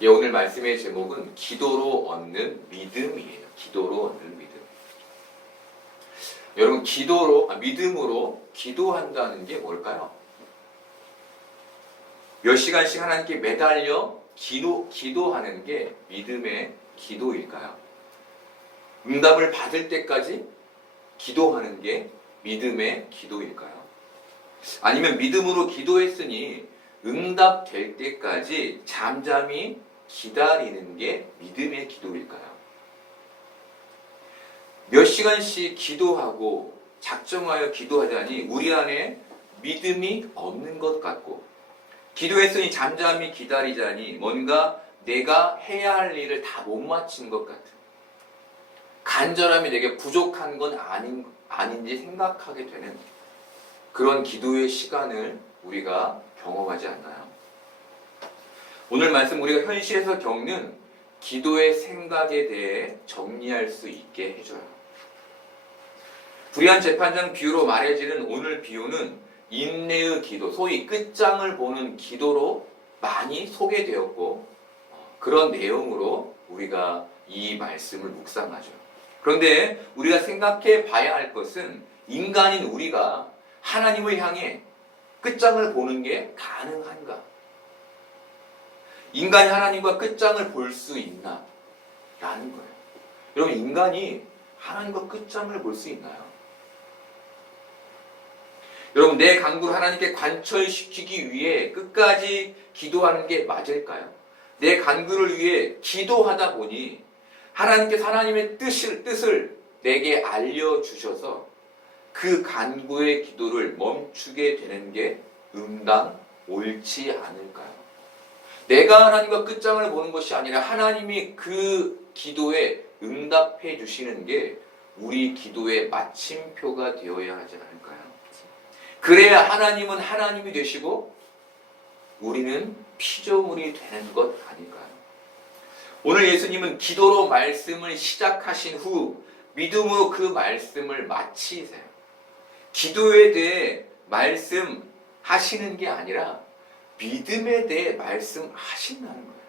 예, 오늘 말씀의 제목은 기도로 얻는 믿음이에요. 기도로 얻는 믿음. 여러분, 믿음으로 기도한다는 게 뭘까요? 몇 시간씩 하나님께 매달려 기도하는 게 믿음의 기도일까요? 응답을 받을 때까지 기도하는 게 믿음의 기도일까요? 아니면 믿음으로 기도했으니 응답될 때까지 잠잠히 기다리는 게 믿음의 기도일까요? 몇 시간씩 기도하고 작정하여 기도하자니 우리 안에 믿음이 없는 것 같고, 기도했으니 잠잠히 기다리자니 뭔가 내가 해야 할 일을 다 못 마친 것 같은, 간절함이 내게 부족한 건 아닌지 생각하게 되는 그런 기도의 시간을 우리가 경험하지 않나요? 오늘 말씀 우리가 현실에서 겪는 기도의 생각에 대해 정리할 수 있게 해줘요. 불의한 재판장 비유로 말해지는 오늘 비유는 인내의 기도, 소위 끝장을 보는 기도로 많이 소개되었고, 그런 내용으로 우리가 이 말씀을 묵상하죠. 그런데 우리가 생각해 봐야 할 것은 인간인 우리가 하나님을 향해 끝장을 보는 게 가능한가? 인간이 하나님과 끝장을 볼 수 있나? 라는 거예요. 여러분, 인간이 하나님과 끝장을 볼 수 있나요? 여러분, 내 간구를 하나님께 관철시키기 위해 끝까지 기도하는 게 맞을까요? 내 간구를 위해 기도하다 보니 하나님께서 하나님의 뜻을 내게 알려주셔서 그 간구의 기도를 멈추게 되는 게 응당 옳지 않을까요? 내가 하나님과 끝장을 보는 것이 아니라 하나님이 그 기도에 응답해 주시는 게 우리 기도의 마침표가 되어야 하지 않을까요? 그래야 하나님은 하나님이 되시고 우리는 피조물이 되는 것 아닐까요? 오늘 예수님은 기도로 말씀을 시작하신 후 믿음으로 그 말씀을 마치세요. 기도에 대해 말씀하시는 게 아니라 믿음에 대해 말씀하신다는 거예요.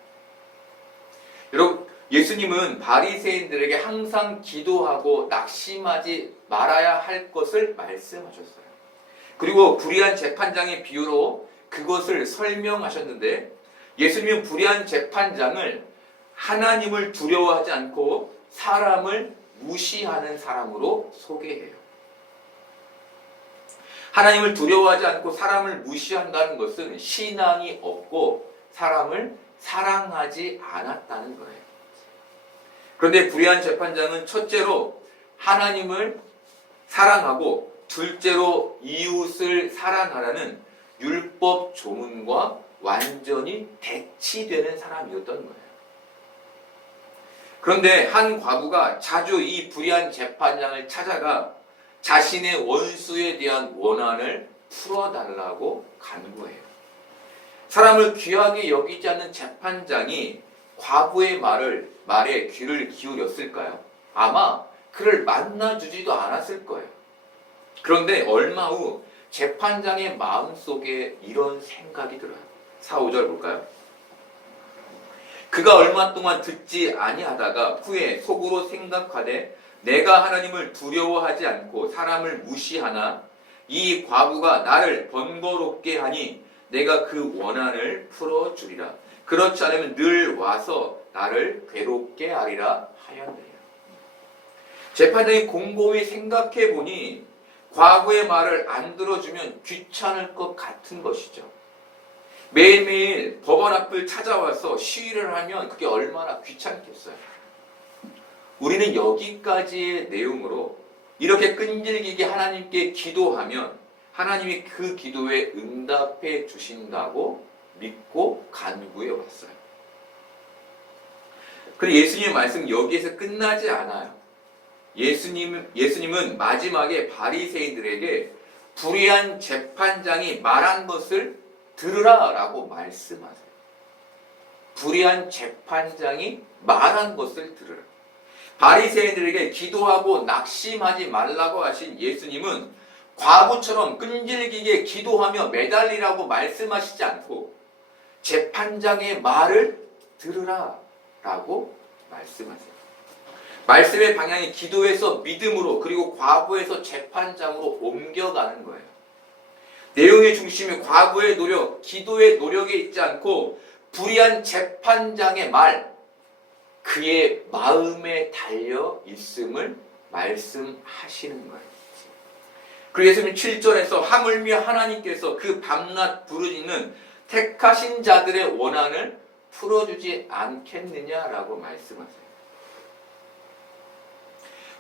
여러분, 예수님은 바리새인들에게 항상 기도하고 낙심하지 말아야 할 것을 말씀하셨어요. 그리고 불의한 재판장의 비유로 그것을 설명하셨는데, 예수님은 불의한 재판장을 하나님을 두려워하지 않고 사람을 무시하는 사람으로 소개해요. 하나님을 두려워하지 않고 사람을 무시한다는 것은 신앙이 없고 사람을 사랑하지 않았다는 거예요. 그런데 불의한 재판장은 첫째로 하나님을 사랑하고 둘째로 이웃을 사랑하라는 율법 조문과 완전히 대치되는 사람이었던 거예요. 그런데 한 과부가 자주 이 불의한 재판장을 찾아가 자신의 원수에 대한 원한을 풀어달라고 간구해요. 사람을 귀하게 여기지 않는 재판장이 과부의 말에 귀를 기울였을까요? 아마 그를 만나주지도 않았을 거예요. 그런데 얼마 후 재판장의 마음속에 이런 생각이 들어요. 4, 5절 볼까요? 그가 얼마 동안 듣지 아니하다가 후에 속으로 생각하되 내가 하나님을 두려워하지 않고 사람을 무시하나 이 과부가 나를 번거롭게 하니 내가 그 원한을 풀어주리라. 그렇지 않으면 늘 와서 나를 괴롭게 하리라 하였느니라. 재판장이 곰곰이 생각해 보니 과부의 말을 안 들어주면 귀찮을 것 같은 것이죠. 매일매일 법원 앞을 찾아와서 시위를 하면 그게 얼마나 귀찮겠어요. 우리는 여기까지의 내용으로 이렇게 끈질기게 하나님께 기도하면 하나님이 그 기도에 응답해 주신다고 믿고 간구해 왔어요. 그런데 예수님의 말씀 여기에서 끝나지 않아요. 예수님은 마지막에 바리새인들에게 불의한 재판장이 말한 것을 들으라 라고 말씀하세요. 불의한 재판장이 말한 것을 들으라. 바리새인들에게 기도하고 낙심하지 말라고 하신 예수님은 과부처럼 끈질기게 기도하며 매달리라고 말씀하시지 않고 재판장의 말을 들으라 라고 말씀하세요. 말씀의 방향이 기도에서 믿음으로 그리고 과부에서 재판장으로 옮겨가는 거예요. 내용의 중심이 과부의 노력, 기도의 노력에 있지 않고 불의한 재판장의 말, 그의 마음에 달려 있음을 말씀하시는 거예요. 그리고 예수님 7절에서 하물며 하나님께서 그 밤낮 부르짖는 택하신 자들의 원한을 풀어주지 않겠느냐라고 말씀하세요.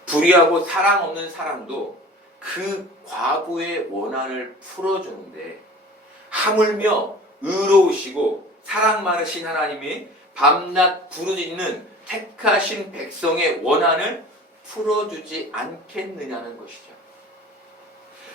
불의하고 사랑 없는 사람도 그 과부의 원한을 풀어주는데 하물며 의로우시고 사랑 많으신 하나님이 밤낮 부르짖는 택하신 백성의 원한을 풀어주지 않겠느냐는 것이죠.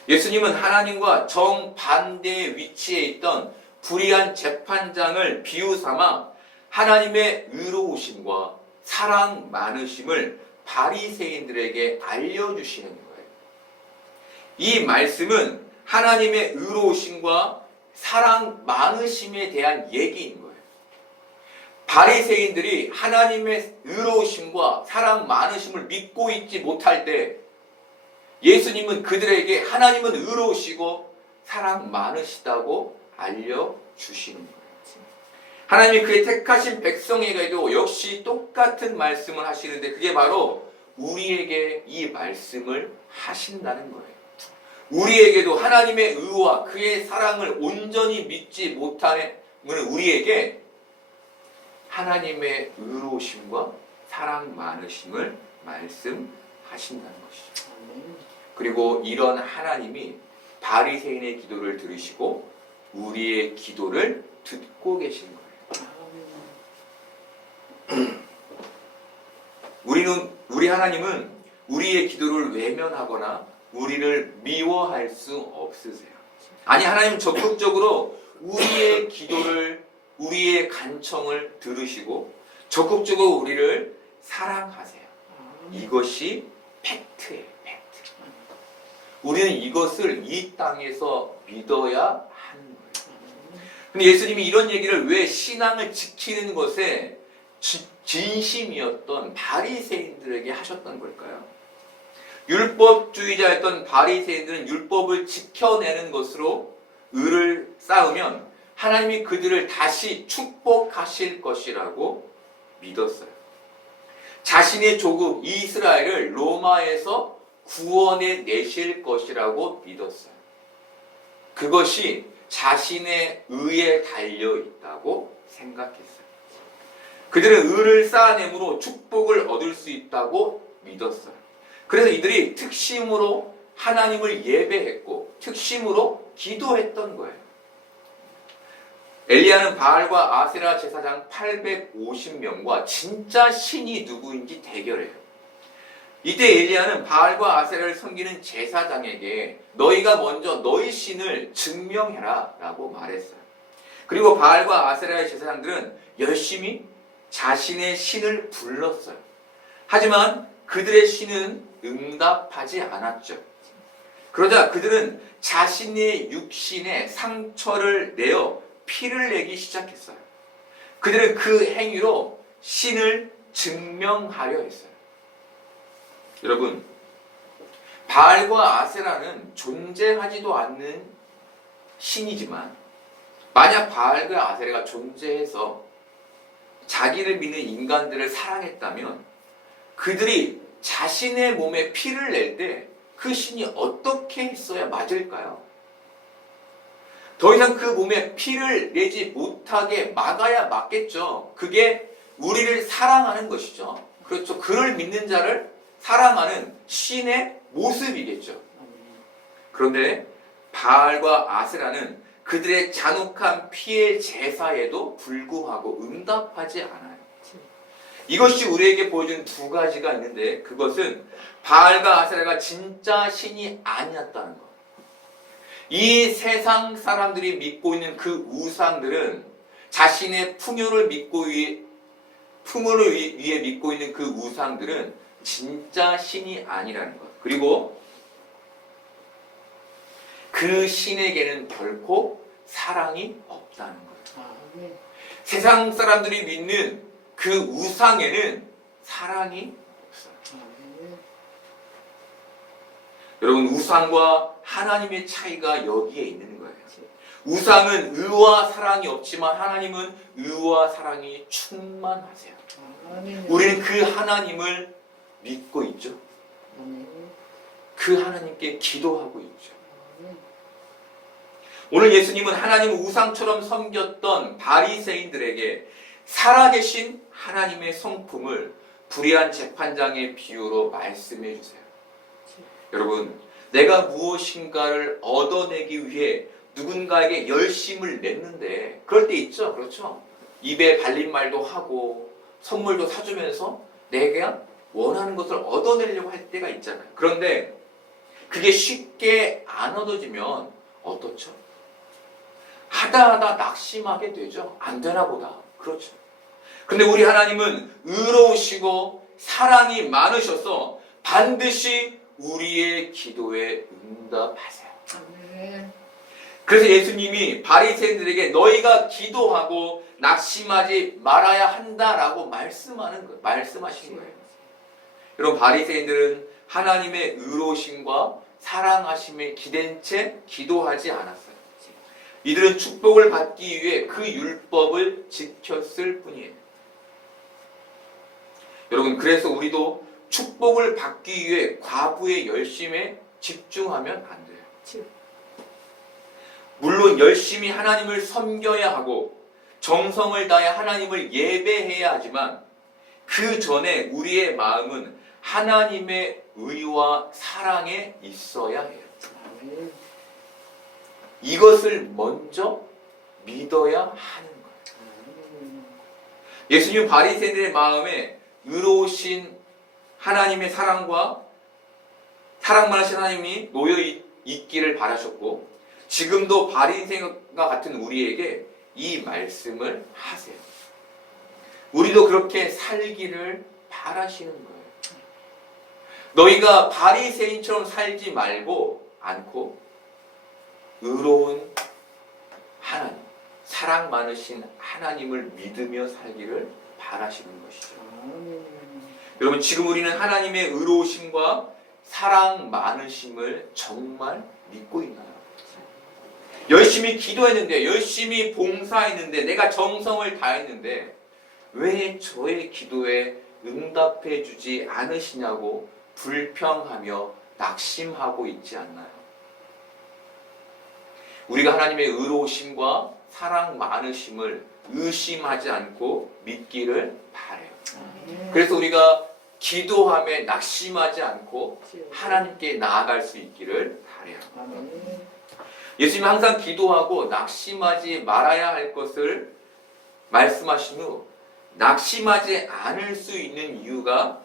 예수님은 하나님과 정반대의 위치에 있던 불의한 재판장을 비유삼아 하나님의 의로우심과 사랑 많으심을 바리새인들에게 알려주시는 거예요. 이 말씀은 하나님의 의로우심과 사랑 많으심에 대한 얘기인 거예요. 바리새인들이 하나님의 의로우심과 사랑 많으심을 믿고 있지 못할 때 예수님은 그들에게 하나님은 의로우시고 사랑 많으시다고 알려주시는 거예요. 하나님이 그의 택하신 백성에게도 역시 똑같은 말씀을 하시는데 그게 바로 우리에게 이 말씀을 하신다는 거예요. 우리에게도 하나님의 의와 그의 사랑을 온전히 믿지 못하는 우리에게 하나님의 의로우심과 사랑 많으심을 말씀하신다는 것이죠. 그리고 이런 하나님이 바리새인의 기도를 들으시고 우리의 기도를 듣고 계신 거예요. 우리 하나님은 우리의 기도를 외면하거나 우리를 미워할 수 없으세요. 아니, 하나님은 적극적으로 우리의 기도를, 우리의 간청을 들으시고 적극적으로 우리를 사랑하세요. 이것이 팩트예요, 팩트. 우리는 이것을 이 땅에서 믿어야 하는 거예요. 근데 예수님이 이런 얘기를 왜 신앙을 지키는 것에 진심이었던 바리새인들에게 하셨던 걸까요? 율법주의자였던 바리새인들은 율법을 지켜내는 것으로 의를 쌓으면 하나님이 그들을 다시 축복하실 것이라고 믿었어요. 자신의 조국 이스라엘을 로마에서 구원해 내실 것이라고 믿었어요. 그것이 자신의 의에 달려 있다고 생각했어요. 그들은 의를 쌓아내므로 축복을 얻을 수 있다고 믿었어요. 그래서 이들이 특심으로 하나님을 예배했고 특심으로 기도했던 거예요. 엘리야는 바알과 아세라 제사장 850명과 진짜 신이 누구인지 대결해요. 이때 엘리야는 바알과 아세라를 섬기는 제사장에게 너희가 먼저 너희 신을 증명해라 라고 말했어요. 그리고 바알과 아세라의 제사장들은 열심히 자신의 신을 불렀어요. 하지만 그들의 신은 응답하지 않았죠. 그러자 그들은 자신의 육신에 상처를 내어 피를 내기 시작했어요. 그들은 그 행위로 신을 증명하려 했어요. 여러분, 바알과 아세라는 존재하지도 않는 신이지만 만약 바알과 아세라가 존재해서 자기를 믿는 인간들을 사랑했다면 그들이 자신의 몸에 피를 낼 때 그 신이 어떻게 했어야 맞을까요? 더 이상 그 몸에 피를 내지 못하게 막아야 맞겠죠. 그게 우리를 사랑하는 것이죠. 그렇죠. 그를 믿는 자를 사랑하는 신의 모습이겠죠. 그런데 바알과 아세라는 그들의 잔혹한 피해 제사에도 불구하고 응답하지 않아요. 이것이 우리에게 보여주는 두 가지가 있는데 그것은 바알과 아세라가 진짜 신이 아니었다는 것. 이 세상 사람들이 믿고 있는 그 우상들은 자신의 풍요를 위해 믿고 있는 그 우상들은 진짜 신이 아니라는 것. 그리고 그 신에게는 결코 사랑이 없다는 것. 세상 사람들이 믿는 그 우상에는 사랑이 없어요. 여러분, 우상과 하나님의 차이가 여기에 있는 거예요. 우상은 의와 사랑이 없지만 하나님은 의와 사랑이 충만하세요. 우리는 그 하나님을 믿고 있죠. 그 하나님께 기도하고 있죠. 오늘 예수님은 하나님을 우상처럼 섬겼던 바리새인들에게 살아계신 하나님의 성품을 불의한 재판장의 비유로 말씀해 주세요. 여러분, 내가 무엇인가를 얻어내기 위해 누군가에게 열심을 냈는데 그럴 때 있죠. 그렇죠? 입에 발린 말도 하고 선물도 사주면서 내가 원하는 것을 얻어내려고 할 때가 있잖아요. 그런데 그게 쉽게 안 얻어지면 어떻죠? 하다 낙심하게 되죠. 안 되나 보다. 그렇죠. 근데 우리 하나님은 의로우시고 사랑이 많으셔서 반드시 우리의 기도에 응답하세요. 그래서 예수님이 바리새인들에게 너희가 기도하고 낙심하지 말아야 한다라고 말씀하신 거예요. 여러분, 바리새인들은 하나님의 의로우심과 사랑하심에 기댄 채 기도하지 않았어요. 이들은 축복을 받기 위해 그 율법을 지켰을 뿐이에요. 여러분, 그래서 우리도 축복을 받기 위해 과부의 열심에 집중하면 안 돼요. 물론 열심히 하나님을 섬겨야 하고 정성을 다해 하나님을 예배해야 하지만 그 전에 우리의 마음은 하나님의 의와 사랑에 있어야 해요. 이것을 먼저 믿어야 하는 거예요. 예수님 바리새인들의 마음에 의로우신 하나님의 사랑과 사랑만 하신 하나님이 놓여 있기를 바라셨고 지금도 바리새인과 같은 우리에게 이 말씀을 하세요. 우리도 그렇게 살기를 바라시는 거예요. 너희가 바리새인처럼 살지 말고 않고 의로운 하나님, 사랑 많으신 하나님을 믿으며 살기를 바라시는 것이죠. 여러분, 지금 우리는 하나님의 의로우심과 사랑 많으심을 정말 믿고 있나요? 열심히 기도했는데, 열심히 봉사했는데, 내가 정성을 다했는데 왜 저의 기도에 응답해 주지 않으시냐고 불평하며 낙심하고 있지 않나요? 우리가 하나님의 의로우심과 사랑 많으심을 의심하지 않고 믿기를 바라요. 그래서 우리가 기도함에 낙심하지 않고 하나님께 나아갈 수 있기를 바라요. 예수님은 항상 기도하고 낙심하지 말아야 할 것을 말씀하신 후 낙심하지 않을 수 있는 이유가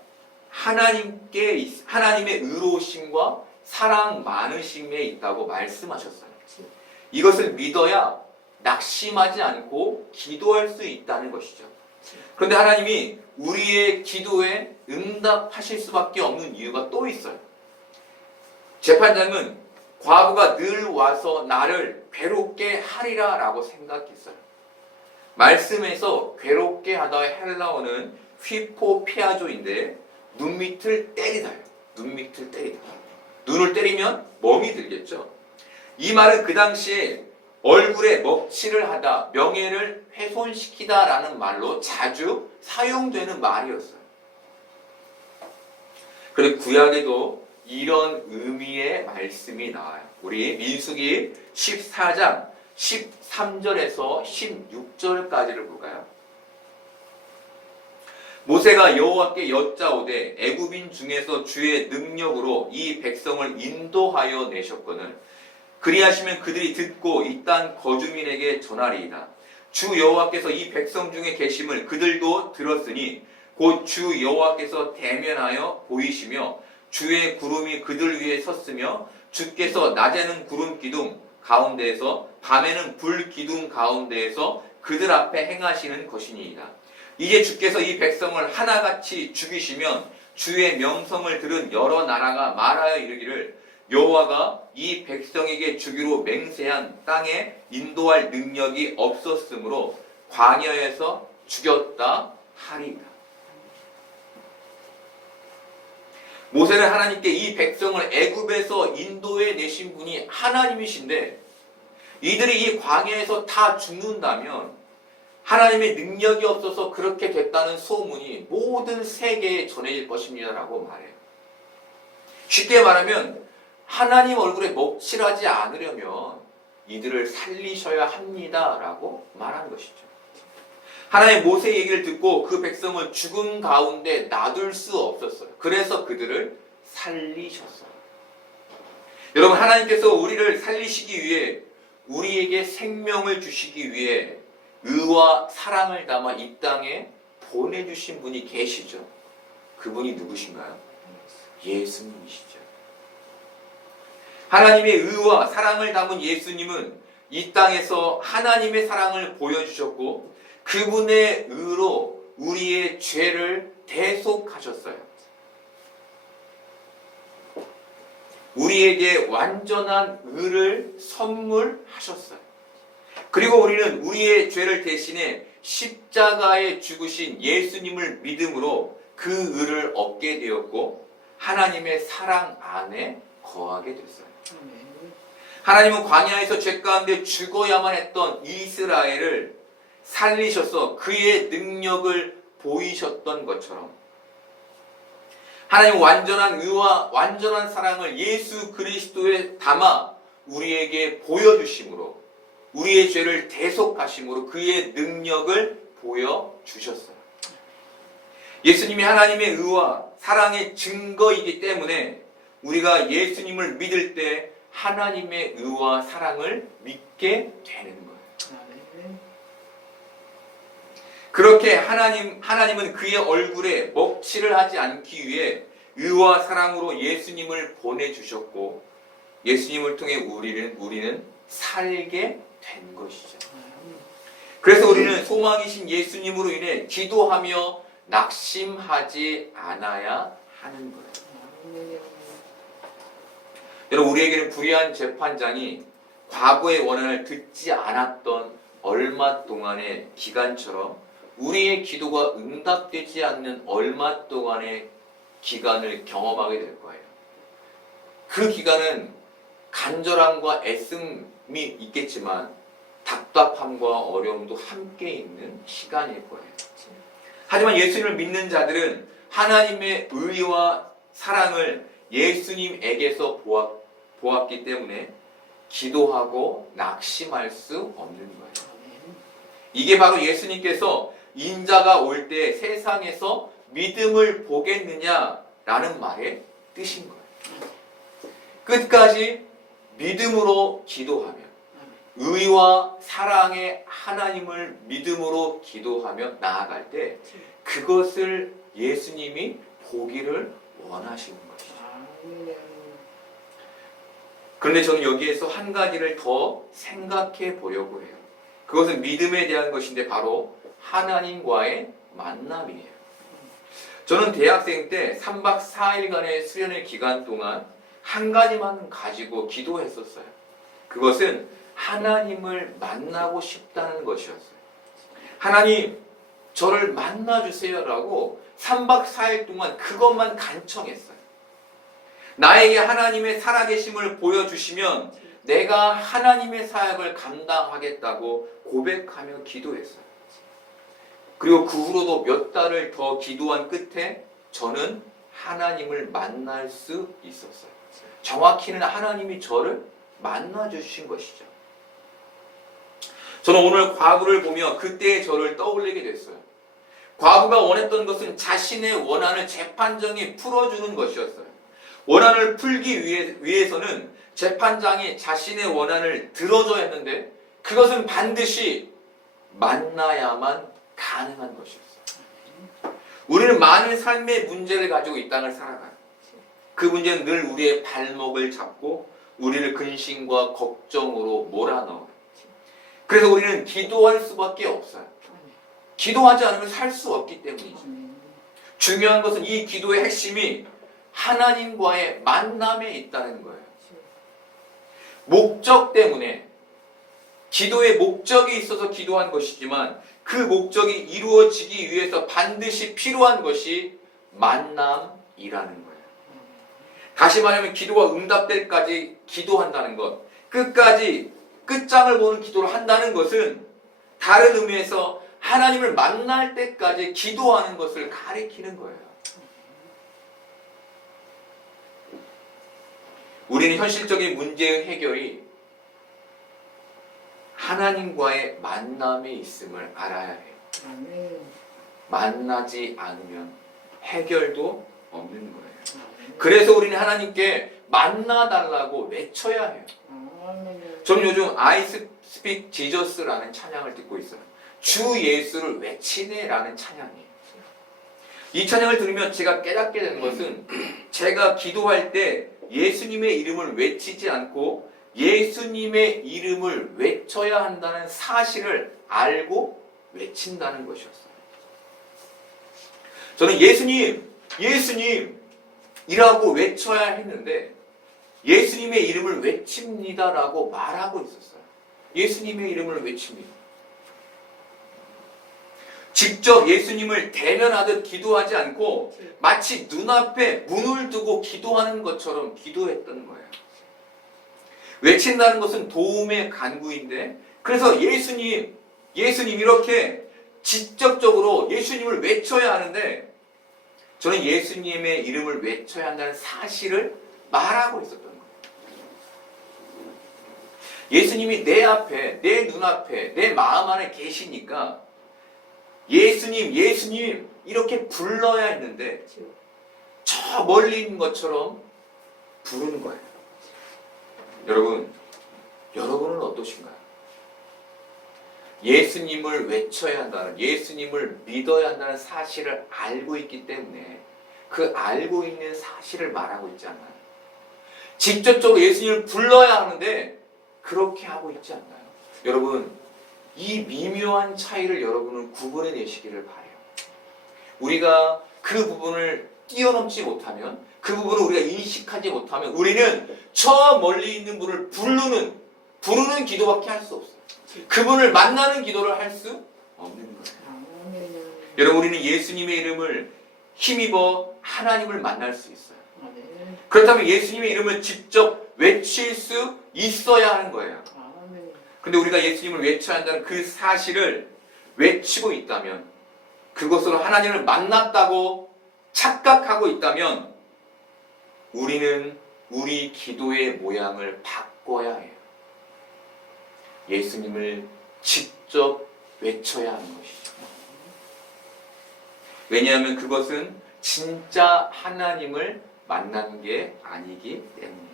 하나님의 의로우심과 사랑 많으심에 있다고 말씀하셨어요. 이것을 믿어야 낙심하지 않고 기도할 수 있다는 것이죠. 그런데 하나님이 우리의 기도에 응답하실 수밖에 없는 이유가 또 있어요. 재판장은 과부가 늘 와서 나를 괴롭게 하리라 라고 생각했어요. 말씀에서 괴롭게 하다의 헬라어는 휘포피아조인데 눈밑을 때리다요. 눈밑을 때리다. 눈을 때리면 멍이 들겠죠. 이 말은 그 당시에 얼굴에 먹칠을 하다, 명예를 훼손시키다 라는 말로 자주 사용되는 말이었어요. 그리고 구약에도 이런 의미의 말씀이 나와요. 우리 민수기 14장 13절에서 16절까지를 볼까요? 모세가 여호와께 여짜오되 애굽인 중에서 주의 능력으로 이 백성을 인도하여 내셨거늘 그리하시면 그들이 듣고 이 땅 거주민에게 전하리이다. 주 여호와께서 이 백성 중에 계심을 그들도 들었으니 곧 주 여호와께서 대면하여 보이시며 주의 구름이 그들 위에 섰으며 주께서 낮에는 구름 기둥 가운데에서 밤에는 불 기둥 가운데에서 그들 앞에 행하시는 것이니이다. 이제 주께서 이 백성을 하나같이 죽이시면 주의 명성을 들은 여러 나라가 말하여 이르기를 여호와가 이 백성에게 주기로 맹세한 땅에 인도할 능력이 없었으므로 광야에서 죽였다 하리라. 모세는 하나님께 이 백성을 애굽에서 인도해 내신 분이 하나님이신데 이들이 이 광야에서 다 죽는다면 하나님의 능력이 없어서 그렇게 됐다는 소문이 모든 세계에 전해질 것입니다라고 말해요. 쉽게 말하면 하나님 얼굴에 먹칠하지 않으려면 이들을 살리셔야 합니다라고 말하는 것이죠. 하나님 모세 얘기를 듣고 그 백성을 죽음 가운데 놔둘 수 없었어요. 그래서 그들을 살리셨어요. 여러분, 하나님께서 우리를 살리시기 위해 우리에게 생명을 주시기 위해 의와 사랑을 담아 이 땅에 보내주신 분이 계시죠. 그분이 누구신가요? 예수님이시죠. 하나님의 의와 사랑을 담은 예수님은 이 땅에서 하나님의 사랑을 보여주셨고 그분의 의로 우리의 죄를 대속하셨어요. 우리에게 완전한 의를 선물하셨어요. 그리고 우리는 우리의 죄를 대신해 십자가에 죽으신 예수님을 믿음으로 그 의를 얻게 되었고 하나님의 사랑 안에 거하게 됐어요. 하나님은 광야에서 죄 가운데 죽어야만 했던 이스라엘을 살리셔서 그의 능력을 보이셨던 것처럼 하나님은 완전한 의와 완전한 사랑을 예수 그리스도에 담아 우리에게 보여주심으로 우리의 죄를 대속하심으로 그의 능력을 보여주셨어요. 예수님이 하나님의 의와 사랑의 증거이기 때문에 우리가 예수님을 믿을 때 하나님의 의와 사랑을 믿게 되는 거예요. 그렇게 하나님은 그의 얼굴에 먹칠을 하지 않기 위해 의와 사랑으로 예수님을 보내주셨고 예수님을 통해 우리는 살게 된 것이죠. 그래서 우리는 소망이신 예수님으로 인해 기도하며 낙심하지 않아야 하는 거예요. 여러분, 우리에게는 불의한 재판장이 과거의 원한을 듣지 않았던 얼마 동안의 기간처럼 우리의 기도가 응답되지 않는 얼마 동안의 기간을 경험하게 될 거예요. 그 기간은 간절함과 애씀이 있겠지만 답답함과 어려움도 함께 있는 시간일 거예요. 하지만 예수님을 믿는 자들은 하나님의 의와 사랑을 예수님에게서 보았기 때문에 기도하고 낙심할 수 없는 거예요. 이게 바로 예수님께서 인자가 올 때 세상에서 믿음을 보겠느냐라는 말의 뜻인 거예요. 끝까지 믿음으로 기도하며 의와 사랑의 하나님을 믿음으로 기도하며 나아갈 때 그것을 예수님이 보기를 원하시는 것이죠. 그런데 저는 여기에서 한 가지를 더 생각해 보려고 해요. 그것은 믿음에 대한 것인데 바로 하나님과의 만남이에요. 저는 대학생 때 3박 4일간의 수련회 기간 동안 한 가지만 가지고 기도했었어요. 그것은 하나님을 만나고 싶다는 것이었어요. 하나님, 저를 만나주세요라고 3박 4일 동안 그것만 간청했어요. 나에게 하나님의 살아계심을 보여주시면 내가 하나님의 사역을 감당하겠다고 고백하며 기도했어요. 그리고 그 후로도 몇 달을 더 기도한 끝에 저는 하나님을 만날 수 있었어요. 정확히는 하나님이 저를 만나주신 것이죠. 저는 오늘 과거를 보며 그때의 저를 떠올리게 됐어요. 과거가 원했던 것은 자신의 원한을 재판장이 풀어주는 것이었어요. 원한을 풀기 위해서는 재판장이 자신의 원한을 들어줘야 했는데 그것은 반드시 만나야만 가능한 것이었어요. 우리는 많은 삶의 문제를 가지고 이 땅을 살아가요. 그 문제는 늘 우리의 발목을 잡고 우리를 근심과 걱정으로 몰아넣어요. 그래서 우리는 기도할 수밖에 없어요. 기도하지 않으면 살 수 없기 때문이죠. 중요한 것은 이 기도의 핵심이 하나님과의 만남에 있다는 거예요. 목적 때문에 기도의 목적이 있어서 기도한 것이지만 그 목적이 이루어지기 위해서 반드시 필요한 것이 만남이라는 거예요. 다시 말하면 기도가 응답될 때까지 기도한다는 것, 끝까지 끝장을 보는 기도를 한다는 것은 다른 의미에서 하나님을 만날 때까지 기도하는 것을 가리키는 거예요. 우리는 현실적인 문제의 해결이 하나님과의 만남에 있음을 알아야 해요. 만나지 않으면 해결도 없는 거예요. 그래서 우리는 하나님께 만나달라고 외쳐야 해요. 저는 요즘 I speak Jesus라는 찬양을 듣고 있어요. 주 예수를 외치네라는 찬양이에요. 이 찬양을 들으면 제가 깨닫게 되는 것은 제가 기도할 때 예수님의 이름을 외치지 않고 예수님의 이름을 외쳐야 한다는 사실을 알고 외친다는 것이었어요. 저는 예수님, 예수님이라고 외쳐야 했는데 예수님의 이름을 외칩니다라고 말하고 있었어요. 예수님의 이름을 외칩니다. 직접 예수님을 대면하듯 기도하지 않고 마치 눈앞에 문을 두고 기도하는 것처럼 기도했던 거예요. 외친다는 것은 도움의 간구인데 그래서 예수님 이렇게 직접적으로 예수님을 외쳐야 하는데 저는 예수님의 이름을 외쳐야 한다는 사실을 말하고 있었던 거예요. 예수님이 내 앞에, 내 눈앞에, 내 마음 안에 계시니까 예수님 이렇게 불러야 했는데 저 멀리 있는 것처럼 부르는 거예요. 여러분은 어떠신가요? 예수님을 외쳐야 한다는, 예수님을 믿어야 한다는 사실을 알고 있기 때문에 그 알고 있는 사실을 말하고 있지 않나요? 직접적으로 예수님을 불러야 하는데 그렇게 하고 있지 않나요? 여러분, 이 미묘한 차이를 여러분은 구분해 내시기를 바라요. 우리가 그 부분을 뛰어넘지 못하면, 그 부분을 우리가 인식하지 못하면 우리는 저 멀리 있는 분을 부르는 기도밖에 할 수 없어요. 그분을 만나는 기도를 할 수 없는 거예요. 여러분, 우리는 예수님의 이름을 힘입어 하나님을 만날 수 있어요. 그렇다면 예수님의 이름을 직접 외칠 수 있어야 하는 거예요. 근데 우리가 예수님을 외쳐야 한다는 그 사실을 외치고 있다면, 그것으로 하나님을 만났다고 착각하고 있다면 우리는 우리 기도의 모양을 바꿔야 해요. 예수님을 직접 외쳐야 하는 것이죠. 왜냐하면 그것은 진짜 하나님을 만나는 게 아니기 때문이에요.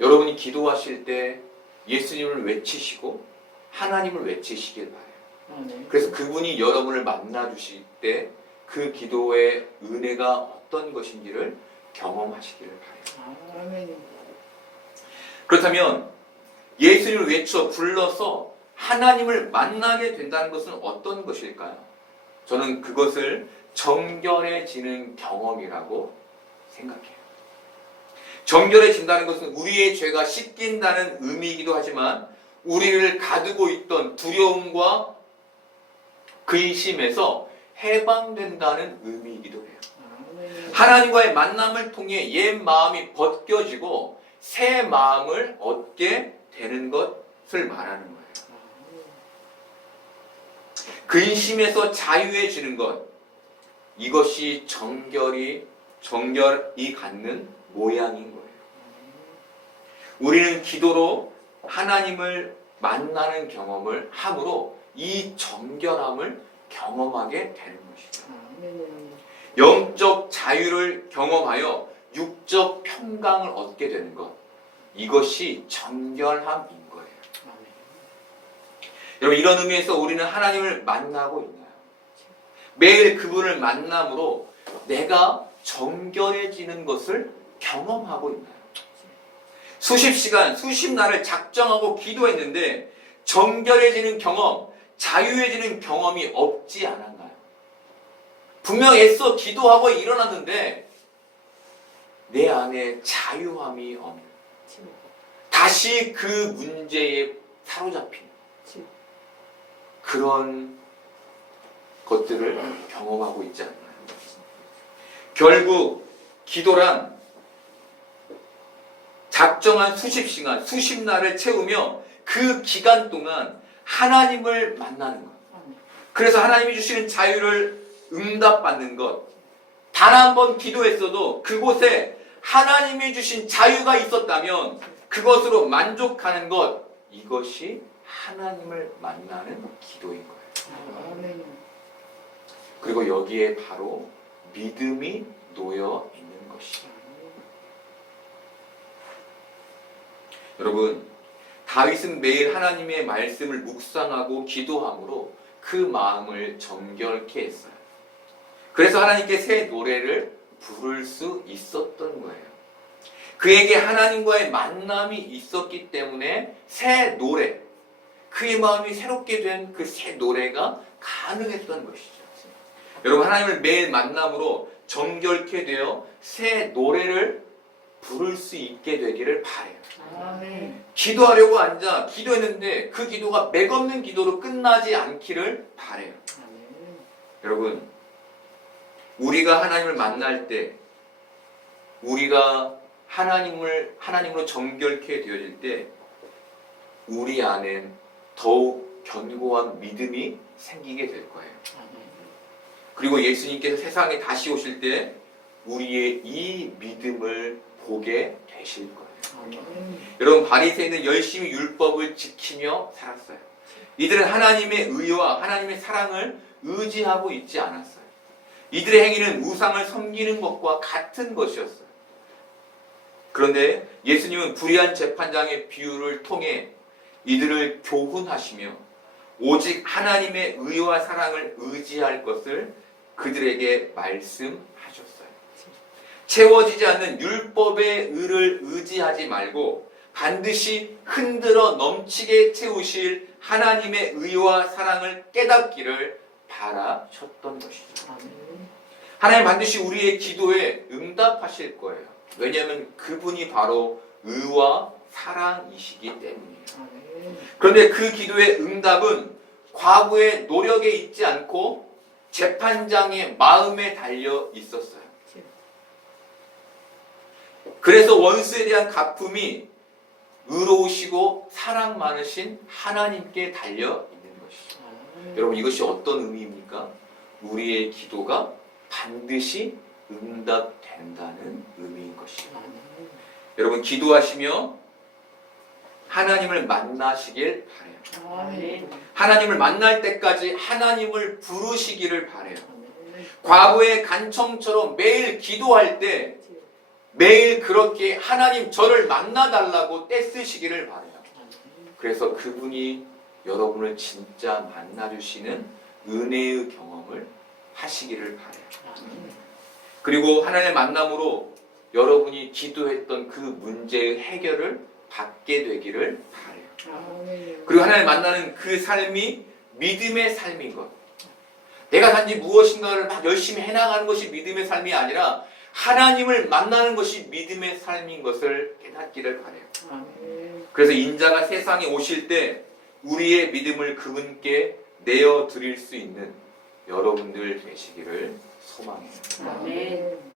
여러분이 기도하실 때 예수님을 외치시고 하나님을 외치시길 바라요. 그래서 그분이 여러분을 만나 주실 때 그 기도의 은혜가 어떤 것인지를 경험하시기를 바라요. 그렇다면 예수님을 외쳐 불러서 하나님을 만나게 된다는 것은 어떤 것일까요? 저는 그것을 정결해지는 경험이라고 생각해요. 정결해진다는 것은 우리의 죄가 씻긴다는 의미이기도 하지만 우리를 가두고 있던 두려움과 근심에서 해방된다는 의미이기도 해요. 하나님과의 만남을 통해 옛 마음이 벗겨지고 새 마음을 얻게 되는 것을 말하는 거예요. 근심에서 자유해지는 것, 이것이 정결이 갖는 모양인 거예요. 우리는 기도로 하나님을 만나는 경험을 함으로 이 정결함을 경험하게 되는 것이죠. 영적 자유를 경험하여 육적 평강을 얻게 되는 것, 이것이 정결함인 거예요. 여러분, 이런 의미에서 우리는 하나님을 만나고 있나요? 매일 그분을 만남으로 내가 정결해지는 것을 경험하고 있나요? 수십 시간, 수십 날을 작정하고 기도했는데 정결해지는 경험, 자유해지는 경험이 없지 않았나요? 분명 애써 기도하고 일어났는데 내 안에 자유함이 없는, 다 다시 그 문제에 사로잡힌 그런 것들을 경험하고 있지 않나요? 결국 기도란 작정한 수십 시간, 수십 날을 채우며 그 기간 동안 하나님을 만나는 것. 그래서 하나님이 주시는 자유를 응답받는 것. 단 한 번 기도했어도 그곳에 하나님이 주신 자유가 있었다면 그것으로 만족하는 것. 이것이 하나님을 만나는 기도인 거예요. 그리고 여기에 바로 믿음이 놓여 있는 것이죠. 여러분, 다윗은 매일 하나님의 말씀을 묵상하고 기도함으로 그 마음을 정결케 했어요. 그래서 하나님께 새 노래를 부를 수 있었던 거예요. 그에게 하나님과의 만남이 있었기 때문에 새 노래, 그의 마음이 새롭게 된 그 새 노래가 가능했던 것이죠. 여러분, 하나님을 매일 만남으로 정결케 되어 새 노래를 부를 수 있게 되기를 바라요. 기도하려고 앉아 기도했는데 그 기도가 맥없는 기도로 끝나지 않기를 바라요. 여러분, 우리가 하나님을 만날 때, 우리가 하나님으로 정결케 되어질 때 우리 안엔 더욱 견고한 믿음이 생기게 될 거예요. 그리고 예수님께서 세상에 다시 오실 때 우리의 이 믿음을 보게 되실 거예요. 여러분, 바리새인은 열심히 율법을 지키며 살았어요. 이들은 하나님의 의와 하나님의 사랑을 의지하고 있지 않았어요. 이들의 행위는 우상을 섬기는 것과 같은 것이었어요. 그런데 예수님은 불의한 재판장의 비유를 통해 이들을 교훈하시며 오직 하나님의 의와 사랑을 의지할 것을 그들에게 말씀하셨어요. 채워지지 않는 율법의 의를 의지하지 말고 반드시 흔들어 넘치게 채우실 하나님의 의와 사랑을 깨닫기를 바라셨던 것이죠. 하나님 반드시 우리의 기도에 응답하실 거예요. 왜냐하면 그분이 바로 의와 사랑이시기 때문이에요. 그런데 그 기도의 응답은 과거의 노력에 있지 않고 재판장의 마음에 달려 있었어요. 그래서 원수에 대한 갚음이 의로우시고 사랑 많으신 하나님께 달려 있는 것이죠. 여러분, 이것이 어떤 의미입니까? 우리의 기도가 반드시 응답된다는 의미인 것이죠. 여러분, 기도하시며 하나님을 만나시길 바라요. 하나님을 만날 때까지 하나님을 부르시기를 바라요. 과거의 간청처럼 매일 기도할 때 매일 그렇게 하나님 저를 만나달라고 떼쓰시기를 바라요. 그래서 그분이 여러분을 진짜 만나주시는 은혜의 경험을 하시기를 바라요. 그리고 하나님의 만남으로 여러분이 기도했던 그 문제의 해결을 받게 되기를 바라요. 그리고 하나님을 만나는 그 삶이 믿음의 삶인 것. 내가 단지 무엇인가를 막 열심히 해나가는 것이 믿음의 삶이 아니라 하나님을 만나는 것이 믿음의 삶인 것을 깨닫기를 바라요. 그래서 인자가 세상에 오실 때 우리의 믿음을 그분께 내어드릴 수 있는 여러분들 되시기를 소망해요.